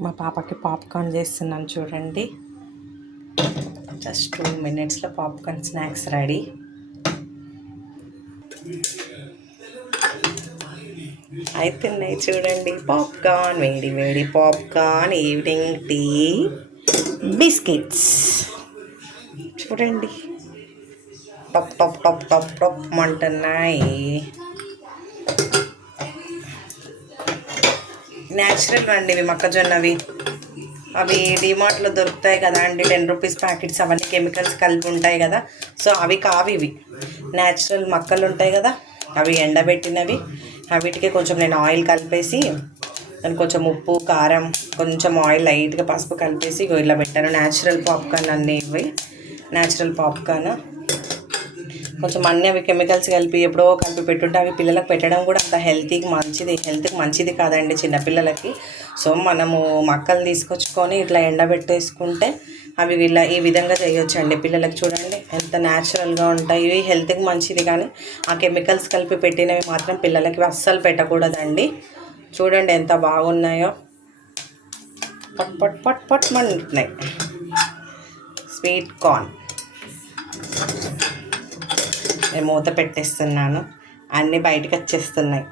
మా పాపకి పాప్కార్న్ చేస్తున్నాను చూడండి. జస్ట్ 2 minutesలో పాప్కార్న్ స్నాక్స్ రెడీ. అయితున్నాయి చూడండి పాప్కార్న్, వేడి వేడి పాప్కార్న్, ఈవినింగ్ టీ, బిస్కెట్స్ చూడండి టప్ టప్ టప్ టప్ టప్ అంటున్నాయి. న్యాచురల్ అండి ఇవి, మొక్కజొన్నవి. అవి డిమార్ట్లో దొరుకుతాయి కదా అండి, 10 రూపీస్ ప్యాకెట్స్. అవన్నీ కెమికల్స్ కలిపి ఉంటాయి కదా. సో అవి కావు, ఇవి న్యాచురల్ మొక్కలు ఉంటాయి కదా, అవి ఎండబెట్టినవి. వీటికి కొంచెం నేను ఆయిల్ కలిపేసి, దానికి కొంచెం ఉప్పు, కారం, కొంచెం ఆయిల్, లైట్గా పసుపు కలిపేసి ఇలా పెట్టాను. న్యాచురల్ పాప్కార్న్ అన్నీ ఇవి, న్యాచురల్ పాప్కార్న్. కొంచెం అన్నీ అవి కెమికల్స్ కలిపి ఎప్పుడో కలిపి పెట్టుంటే అవి పిల్లలకు పెట్టడం కూడా అంత హెల్త్కి మంచిది కాదండి చిన్నపిల్లలకి. సో మనము మొక్కలు తీసుకొచ్చుకొని ఇట్లా ఎండబెట్టేసుకుంటే అవి ఈ విధంగా చేయొచ్చండి పిల్లలకు. చూడండి ఎంత న్యాచురల్గా ఉంటాయి. ఇవి హెల్త్కి మంచిది, కానీ ఆ కెమికల్స్ కలిపి పెట్టినవి మాత్రం పిల్లలకి అస్సలు పెట్టకూడదండి. చూడండి ఎంత బాగున్నాయో, పట్ పట్ పట్ పట్ మంటున్నాయి. స్వీట్ కార్న్ నేను మూత పెట్టేస్తున్నాను, అన్నీ బయటకు వచ్చేస్తున్నాయి.